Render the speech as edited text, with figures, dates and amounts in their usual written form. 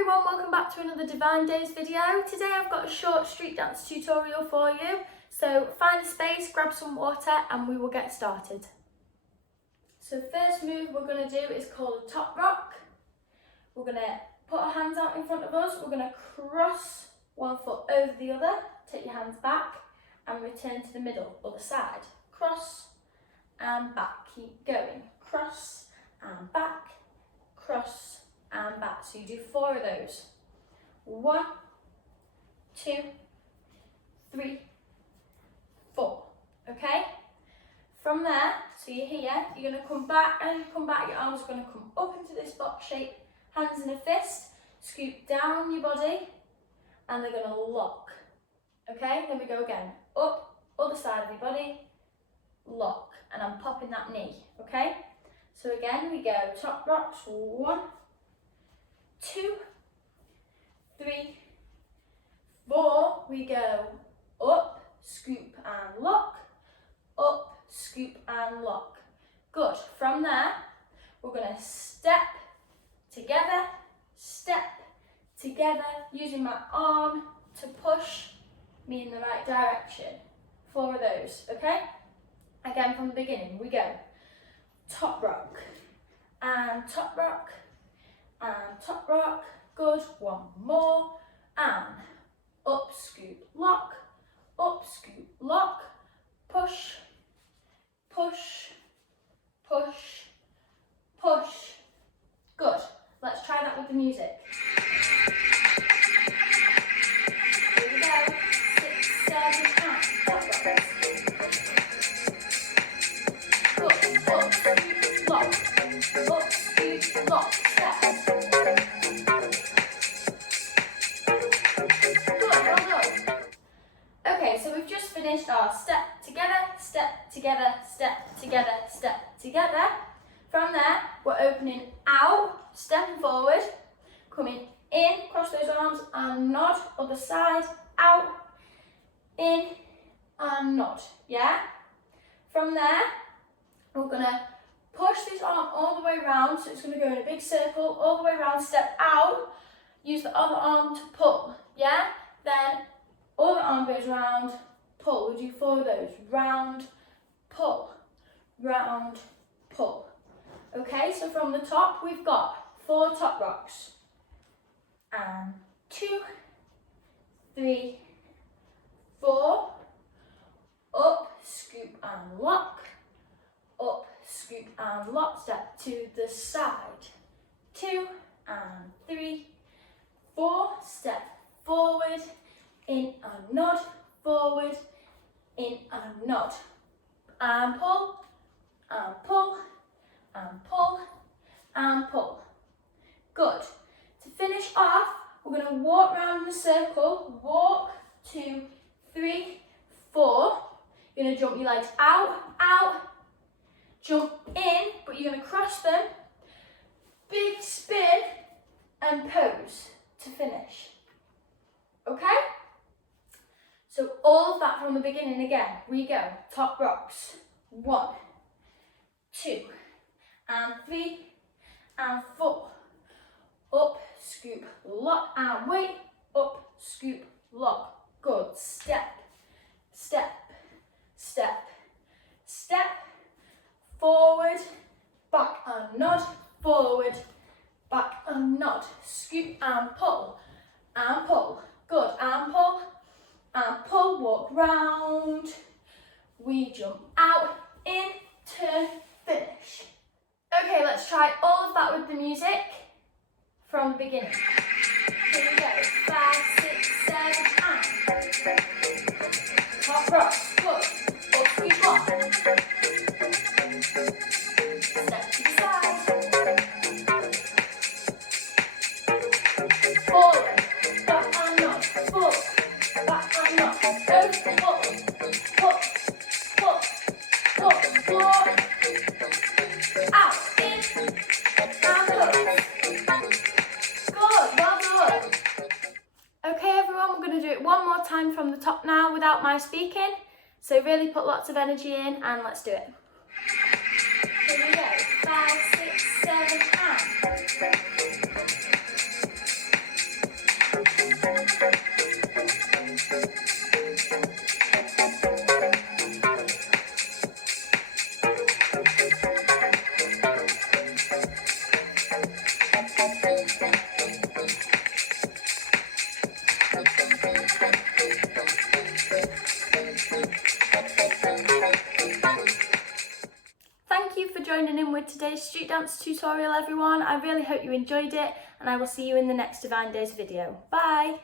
everyone, welcome back to another Divine Days video. Today I've got a short street dance tutorial for you. So find a space, grab some water and we will get started. So first move we're going to do is called a top rock. We're going to put our hands out in front of us. We're going to cross one foot over the other, take your hands back and return to the middle, other side. Cross and back, keep going. Cross and back, cross and back. So you do 4 of those. 1, 2, 3, 4. Okay? From there, so you're here, you're going to come back, and as you come back, your arms are going to come up into this box shape, hands in a fist, scoop down your body, and they're going to lock. Okay? Then we go again. Up, other side of your body, lock, and I'm popping that knee. Okay? So again, we go top rocks, 1, 2, 3, 4, we go up, scoop and lock, up, scoop and lock. Good. From there, we're going to step together, using my arm to push me in the right direction. 4 of those, okay? Again from the beginning, we go top rock, and top rock, and top rock, good, 1 more, and up, scoop, lock, push, push, push, push, good. Let's try that with the music. Here we go, 6, 7, and top rock. Good, up, scoop, lock, up, scoop, lock, step. So we've just finished our step together, step together, step together, step together. From there, we're opening out, stepping forward, coming in, cross those arms and nod, other side, out, in and nod, yeah? From there, we're gonna push this arm all the way around, so it's gonna go in a big circle, all the way around, step out, use the other arm to pull, yeah? Then other arm goes round, pull. We do 4 of those. Round, pull, round, pull. Okay, so from the top, we've got 4 top rocks. And 2, 3, 4. Up, scoop and lock. Up, scoop and lock. Step to the side. 2 and 3, 4. Step forward. In and nod, forward, in and nod. And pull, and pull, and pull, and pull. Good. To finish off, we're going to walk round in a circle. Walk, 2, 3, 4. You're going to jump your legs out, out, jump in, but you're going to cross them. Big spin and pose to finish. Okay? So all of that from the beginning again. We go top rocks. 1, 2, and 3, and 4. Up, scoop, lock, and wait. Up, scoop, lock. Good. Step, step, step, step. Forward, back and nod. Forward, back and nod. Scoop and pull, and pull. Good. And pull. And pull, walk round, we jump out, in, turn, finish. Okay, let's try all of that with the music from the beginning. Here we go, 5, 6, 7, and top rock, good, up, scoop, lock. Step to the side. Forward, back and nod, forward. Back and nod, over, pull, out, in, and up. Good, well done. Okay everyone, we're going to do it one more time from the top now without my speaking. So really put lots of energy in and let's do it. Here we go, 5, 6, 7, and with today's street dance tutorial, everyone. I really hope you enjoyed it, and I will see you in the next Divine Days video. Bye!